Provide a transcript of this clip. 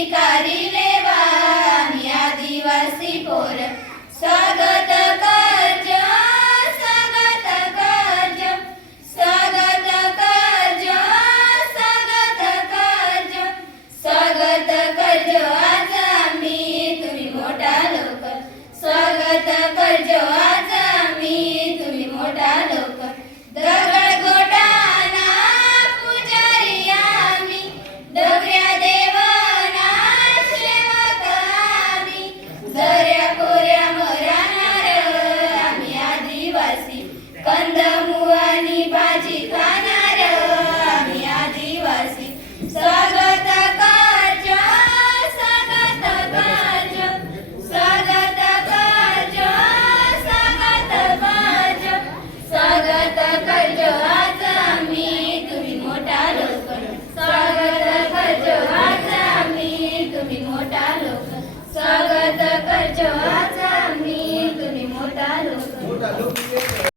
स्वीकारी लेवा आम्ही आदिवासी पोर स्वागत करजो स्वागत करजो स्वागत करजो स्वागत करजो स्वागत करजो आज आम्ही तुम्ही मोठा लोक स्वागत करजो आज आम्ही तुम्ही मोठा लोक दगड गोटाना पुजारी आम्ही डोगऱ्या देवाना सेवक आम्ही झऱ्या खोऱ्या मराणार आम्ही आदिवासी कंदमूळ आणि भाजी खाणार आम्ही आदिवासी स्वागत करजो स्वागत करजो स्वागत करजो स्वागत करजो स्वागत करजो आज आम्ही तुम्ही मोठा लोक स्वागत करजो आज आम्ही तुम्ही मोठा लोक स्वागत करजो